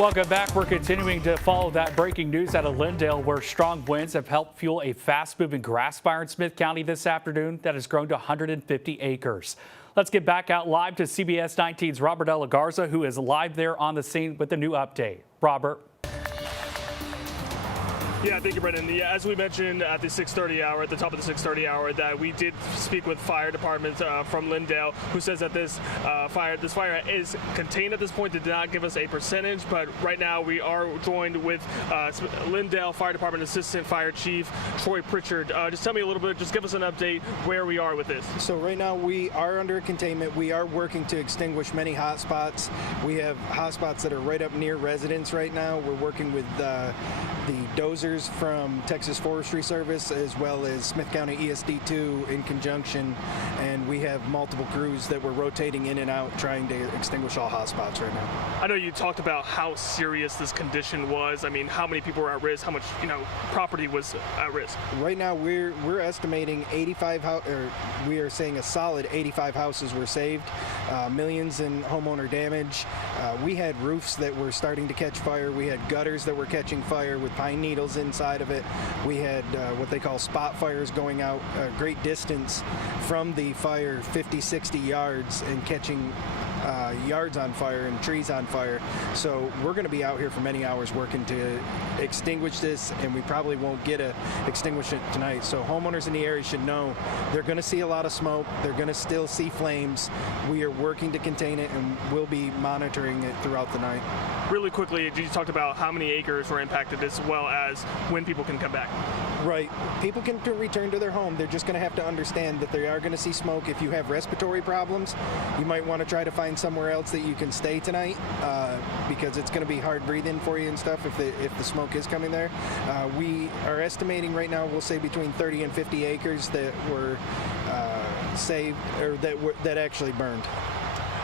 Welcome back. We're continuing to follow that breaking news out of Lindale, where strong winds have helped fuel a fast-moving grass fire in Smith County this afternoon that has grown to 150 acres. Let's get back out live to CBS 19's Robert De La Garza, who is live there on the scene with a new update. Robert. Yeah, thank you, Brendan. Yeah, as we mentioned at the 6:30 hour, at the top of the 6:30 hour, that we did speak with fire department from Lindale, who says that this fire is contained at this point. They did not give us a percentage, but right now we are joined with Lindale Fire Department Assistant Fire Chief Troy Pritchard. Just tell me a little bit, just give us an update where we are with this. So right now we are under containment. We are working to extinguish many hot spots. We have hot spots that are right up near residents right now. We're working with the dozers from Texas Forestry Service as well as Smith County ESD2 in conjunction, and we have multiple crews that we're rotating in and out trying to extinguish all hot spots right now. I know you talked about how serious this condition was. I mean, how many people were at risk? How much, property was at risk? Right now we're estimating 85 we are saying a solid 85 houses were saved, millions in homeowner damage. We had roofs that were starting to catch fire. We had gutters that were catching fire with pine needles inside of it. We had what they call spot fires going out a great distance from the fire, 50, 60 yards, and catching yards on fire and trees on fire. So we're going to be out here for many hours working to extinguish this, and we probably won't get to extinguish it tonight. So homeowners in the area should know they're going to see a lot of smoke. They're going to still see flames. We are working to contain it, and we'll be monitoring it throughout the night. Really quickly, you talked about how many acres were impacted as well as when people can come back. Right. People can return to their home. They're just going to have to understand that they are going to see smoke. If you have respiratory problems, you might want to try to find somewhere else that you can stay tonight, because it's going to be hard breathing for you and stuff if the smoke is coming there. We are estimating right now, we'll say between 30 and 50 acres that were saved, or that actually burned.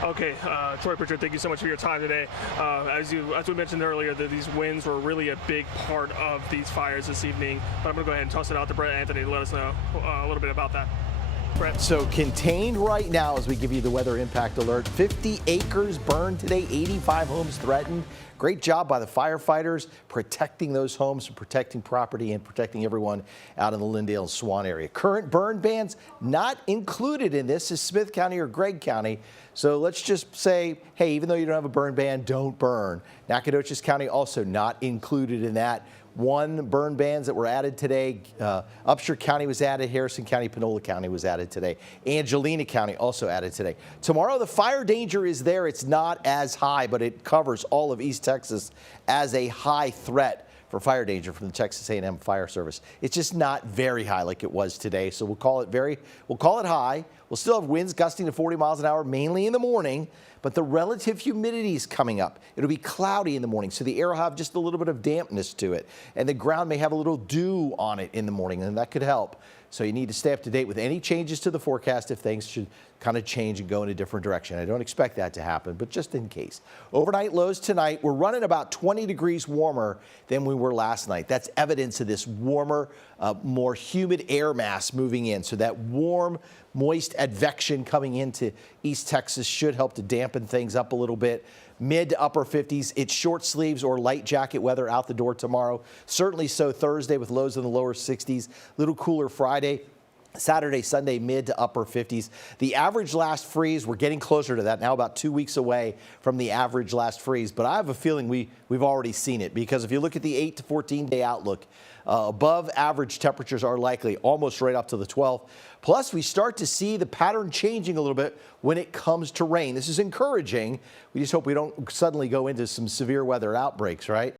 Okay, Troy Pritchard, thank you so much for your time today. As we mentioned earlier, that these winds were really a big part of these fires this evening. But I'm going to go ahead and toss it out to Brett Anthony to let us know a little bit about that. Brett. So contained right now as we give you the weather impact alert. 50 acres burned today, 85 homes threatened. Great job by the firefighters protecting those homes, protecting property, and protecting everyone out in the Lindale and Swan area. Current burn bans not included in this is Smith County or Gregg County. So let's just say, hey, even though you don't have a burn ban, don't burn. Nacogdoches County also not included in that. One burn bans that were added today. Upshur County was added. Harrison County, Panola County was added today. Angelina County also added today. Tomorrow, the fire danger is there. It's not as high, but it covers all of East Texas as a high threat for fire danger from the Texas A&M Fire Service. It's just not very high like it was today. So we'll call it high. We'll still have winds gusting to 40 miles an hour, mainly in the morning, but the relative humidity is coming up. It'll be cloudy in the morning, so the air will have just a little bit of dampness to it, and the ground may have a little dew on it in the morning, and that could help. So you need to stay up to date with any changes to the forecast if things should kind of change and go in a different direction. I don't expect that to happen, but just in case. Overnight lows tonight, we're running about 20 degrees warmer than we were last night. That's evidence of this warmer, more humid air mass moving in. So that warm, moist advection coming into East Texas should help to dampen things up a little bit. Mid to upper 50s. It's short sleeves or light jacket weather out the door tomorrow. Certainly so Thursday with lows in the lower 60s. Little cooler Friday. Saturday, Sunday, mid to upper 50s. The average last freeze, we're getting closer to that now, about 2 weeks away from the average last freeze. But I have a feeling we've already seen it, because if you look at the 8 to 14 day outlook, above average temperatures are likely almost right up to the 12th. Plus, we start to see the pattern changing a little bit when it comes to rain. This is encouraging. We just hope we don't suddenly go into some severe weather outbreaks, right?